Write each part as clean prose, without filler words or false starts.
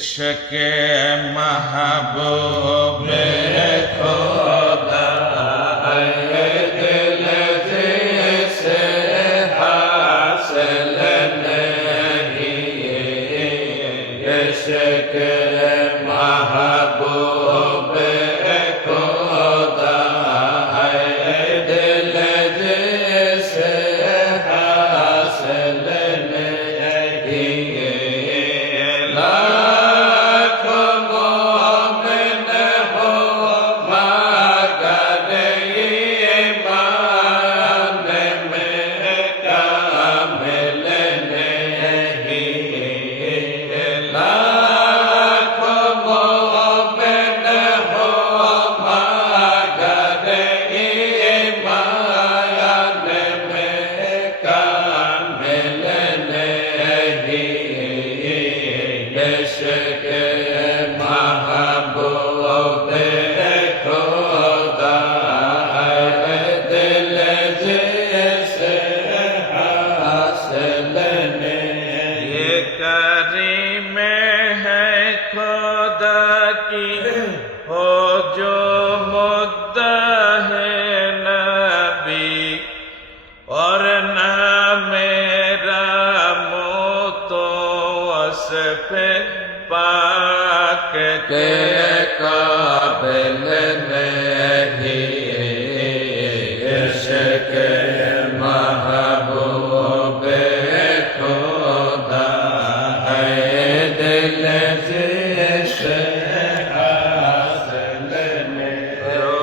शके महबूब खुदा दिल से हासिल नहीं शके महबूब खुदा दिल से हासिल पाक के काबिल नहीं इश्क महबूब खुदा है दिल से हासिल जो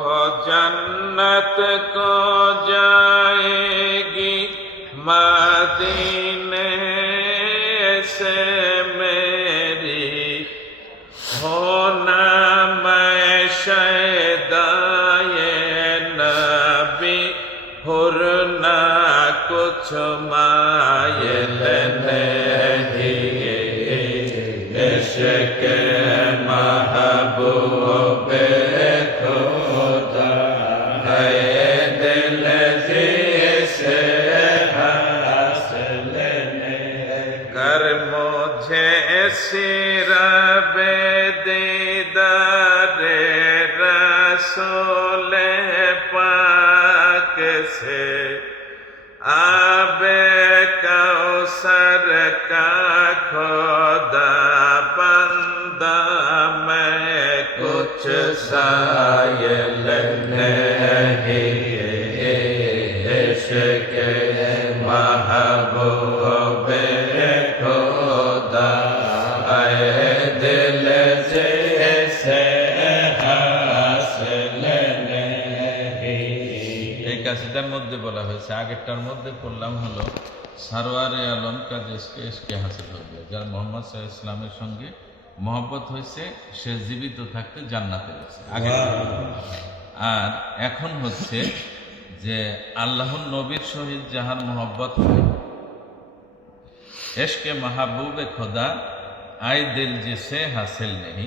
हो जन्नत को जाएगी मदीने से होना मैं शैदाए नबी हुरना कुछ मायल नहीं इश्क महबूब खुदा है दिल से हासिल नहीं कर मुझे सिरब दीदारे रसूल पाक से आबे कौसर का खुदा बंदा मैं कुछ सायल नहीं इश्क महबूब खुदा दिल से हासिल नहीं। এই কাসিদার মধ্যে বলা হয়েছে, আগেরটার মধ্যে পড়লাম হলো সারওয়ারে আলম কাজে ইশকে হাসিল হবে, যার মোহাম্মদ সাল্লাল্লাহু আলাইহি ওয়াসাল্লামের সঙ্গে মহব্বত হয়েছে সে জীবিত থাকতে জান্নাতে গেছে আগে। আর এখন হচ্ছে যে আল্লাহর নবীর সহিত যাহার মহব্বত হয় ইশকে মাহবুবে খোদা আই দিল জিসে হাসিল নেই,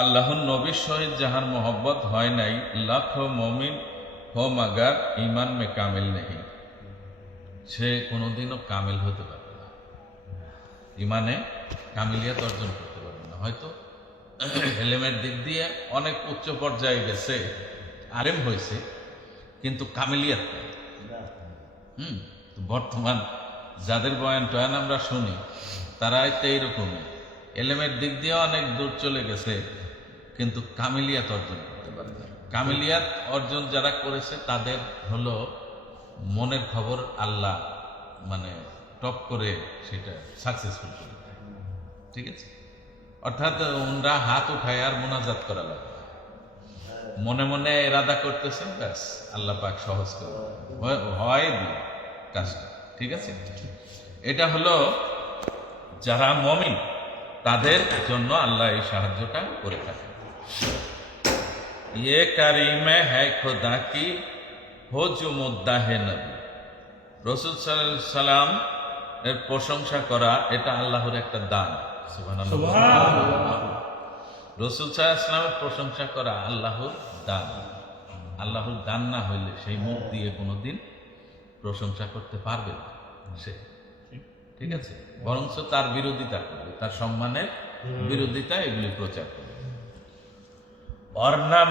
আল্লাহর নবীর সহিত যাহার মহব্বত হয় নাই লাখ মমিন হো মাগার ইমান মে কামিল নেই, সে কোনোদিনও কামিল হতে পারবে না, ইমানে কামিলিয়াত অর্জন করতে পারবে না। হয়তো এলেমের দিক দিয়ে অনেক উচ্চ পর্যায়ে গেছে, আলেম হয়েছে, কিন্তু কামিলিয়াত নেই। বর্তমান যাদের বয়ান টয়ান আমরা শুনি তারা তো এইরকমই, এলেমের দিক দিয়ে অনেক দূর চলে গেছে, কিন্তু কামিলিয়াত অর্জন করতে পারে না। কামিলিয়াত অর্জন যারা করেছে তাদের হলো মনের খবর আল্লাহ মানে টপ করে সেটা সাকসেসফুল করে দেয়, ঠিক আছে। অর্থাৎ ওনরা হাত উঠায় আর মোনাজাত করা লাগে, মনে মনে এরাদা করতেছেন, ব্যাস আল্লাহ পাক সহজ করে হয় দিয়ে কাজটা, ঠিক আছে। এটা হলো যারা মুমিন তাদের জন্য আল্লাহ এই সাহায্যটা করে থাকে। ये करीमे है खुदा की हो जो मुद्दा है नबी, রাসূল সাল্লাল্লাহু আলাইহি সাল্লাম এর প্রশংসা করা এটা আল্লাহর একটা দান। সুবহানাল্লাহ, রাসূল সাল্লাল্লাহু আলাইহি সাল্লামের প্রশংসা করা আল্লাহর দান। আল্লাহর দান না হইলে সেই মুখ দিয়ে কোনোদিন প্রশংসা করতে পারবে না সে, ঠিক ঠিক আছে, বরঞ্চ তার বিরোধিতা করবে, তার সম্মানের বিরোধিতা এগুলি প্রচার করবে। ওর নাম